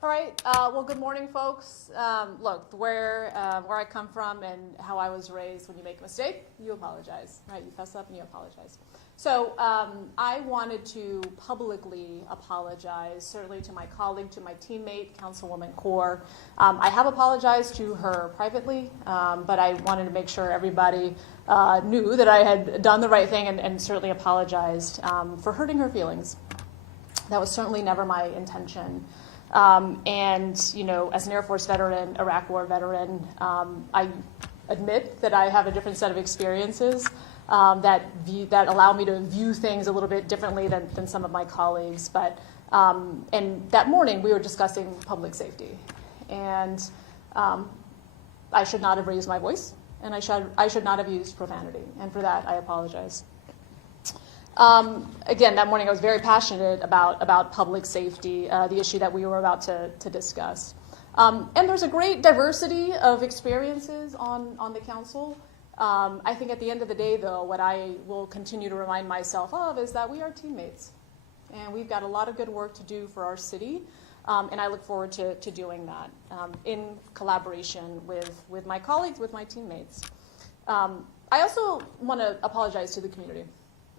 All right. Well, good morning, folks. Look, where I come from and how I was raised, when you make a mistake, you apologize, right? You fess up and you apologize. So I wanted to publicly apologize, certainly to my colleague, to my teammate, Councilwoman Kaur. I have apologized to her privately, but I wanted to make sure everybody knew that I had done the right thing and certainly apologized for hurting her feelings. That was certainly never my intention. And, you know, as an Air Force veteran, Iraq War veteran, I admit that I have a different set of experiences that allow me to view things a little bit differently than some of my colleagues. But and that morning we were discussing public safety, and I should not have raised my voice, and I should not have used profanity, and for that I apologize. Again, that morning I was very passionate about public safety, the issue that we were about to discuss. And there's a great diversity of experiences on the council. I think at the end of the day, though, what I will continue to remind myself of is that we are teammates. And we've got a lot of good work to do for our city. And I look forward to doing that in collaboration with my colleagues, with my teammates. I also want to apologize to the community.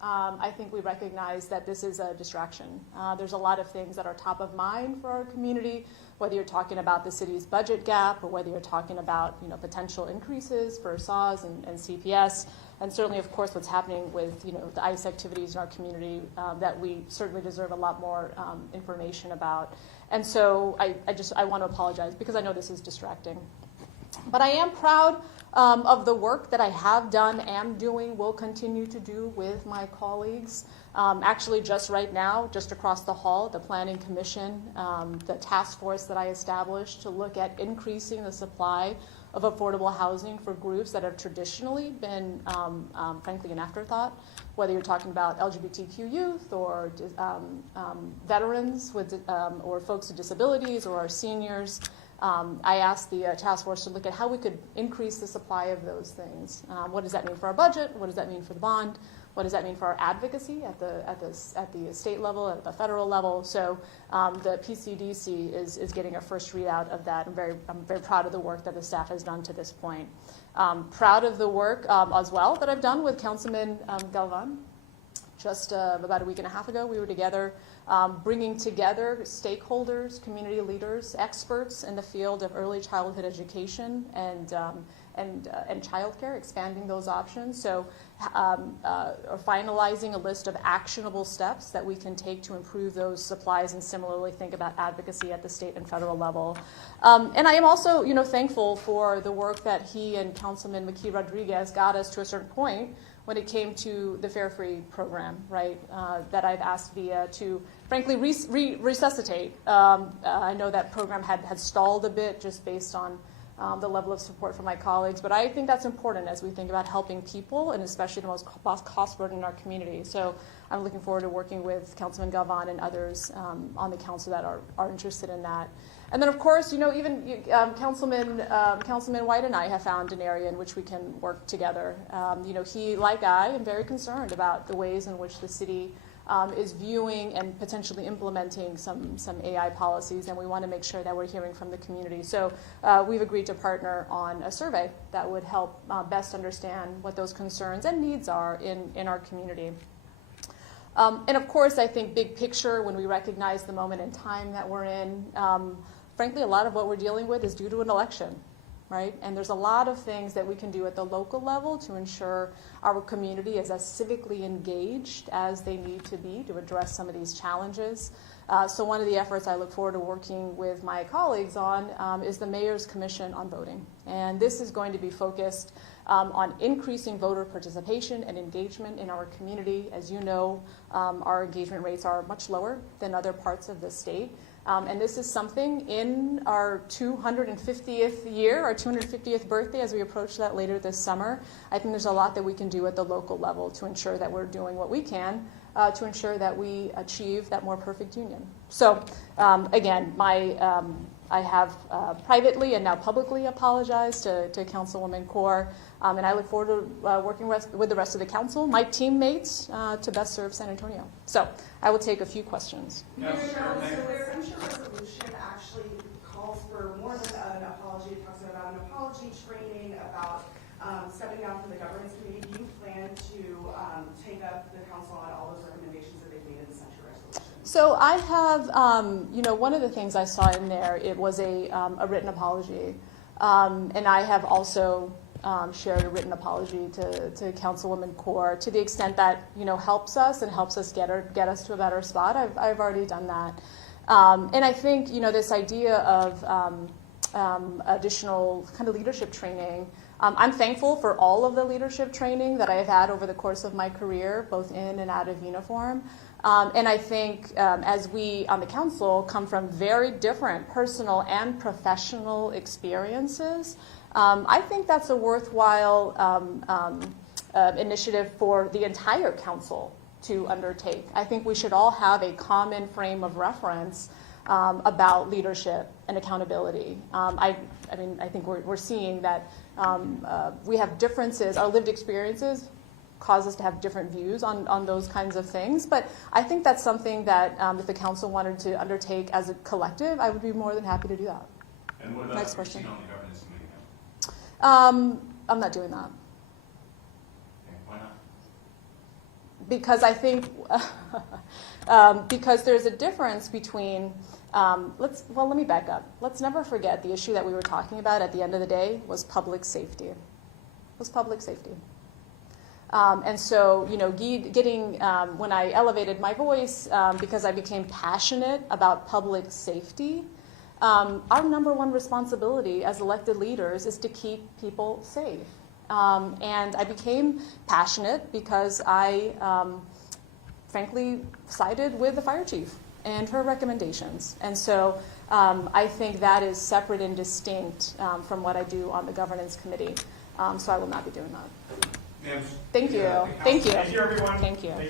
I think we recognize that this is a distraction. There's a lot of things that are top of mind for our community, whether you're talking about the city's budget gap or whether you're talking about potential increases for SAWS and CPS, and certainly, of course, what's happening with the ICE activities in our community that we certainly deserve a lot more information about. And so I want to apologize because I know this is distracting. But I am proud of the work that I have done, am doing, will continue to do with my colleagues. Actually, just right now, just across the hall, the Planning Commission, the task force that I established to look at increasing the supply of affordable housing for groups that have traditionally been, frankly, an afterthought, whether you're talking about LGBTQ youth or veterans with, or folks with disabilities or our seniors. I asked the task force to look at how we could increase the supply of those things. What does that mean for our budget? What does that mean for the bond? What does that mean for our advocacy at the state level, at the federal level? So the PCDC is getting a first readout of that. I'm very proud of the work that the staff has done to this point. Proud of the work as well that I've done with Councilman Galvan. Just about a week and a half ago, we were together bringing together stakeholders, community leaders, experts in the field of early childhood education and childcare, expanding those options. So finalizing a list of actionable steps that we can take to improve those supplies, and similarly think about advocacy at the state and federal level. And I am also thankful for the work that he and Councilman McKee Rodriguez got us to a certain point when it came to the Fare Free program, right, that I've asked VIA to, frankly, resuscitate. I know that program had stalled a bit just based on the level of support from my colleagues, but I think that's important as we think about helping people, and especially the most cost burden in our community. So I'm looking forward to working with Councilman Galvan and others on the council that are interested in that. And then, of course, even Councilman White and I have found an area in which we can work together. He, like I, am very concerned about the ways in which the city is viewing and potentially implementing some AI policies, and we want to make sure that we're hearing from the community. So we've agreed to partner on a survey that would help best understand what those concerns and needs are in our community. And of course, I think big picture, when we recognize the moment in time that we're in, frankly, a lot of what we're dealing with is due to an election, right? And there's a lot of things that we can do at the local level to ensure our community is as civically engaged as they need to be to address some of these challenges. So one of the efforts I look forward to working with my colleagues on is the Mayor's Commission on Voting. And this is going to be focused on increasing voter participation and engagement in our community. As you know, our engagement rates are much lower than other parts of the state. And this is something in our 250th year, our 250th birthday, as we approach that later this summer. I think there's a lot that we can do at the local level to ensure that we're doing what we can to ensure that we achieve that more perfect union. So again, I have privately and now publicly apologized to Councilwoman Kaur, and I look forward to working with the rest of the council, my teammates, to best serve San Antonio. So I will take a few questions. Yes, so the resolution actually actually calls for more than an apology. It talks about an apology training, about stepping down from the governance committee. Do you plan to take up the council on all those recommendations that they've made in the censure resolution? So I have, one of the things I saw in there, it was a written apology. And I have also shared a written apology to Councilwoman Kaur to the extent that, helps us get us to a better spot. I've already done that. And I think, this idea of additional kind of leadership training, I'm thankful for all of the leadership training that I've had over the course of my career, both in and out of uniform. And I think as we on the council come from very different personal and professional experiences, I think that's a worthwhile initiative for the entire council to undertake. I think we should all have a common frame of reference about leadership and accountability. I think we're seeing that we have differences. Our lived experiences cause us to have different views on those kinds of things. But I think that's something that if the council wanted to undertake as a collective, I would be more than happy to do that. And what about Next question. on the governance committee now? I'm not doing that. Okay, why not? Because I think, because there's a difference between, let me back up. Let's never forget the issue that we were talking about at the end of the day was public safety. It was public safety. And so, getting, when I elevated my voice, because I became passionate about public safety, our number one responsibility as elected leaders is to keep people safe. And I became passionate because I, frankly, sided with the fire chief and her recommendations. And so I think that is separate and distinct from what I do on the governance committee. So I will not be doing that. Ma'am, Thank you. the Thank you. Thank you, everyone. Thank you. Thank you.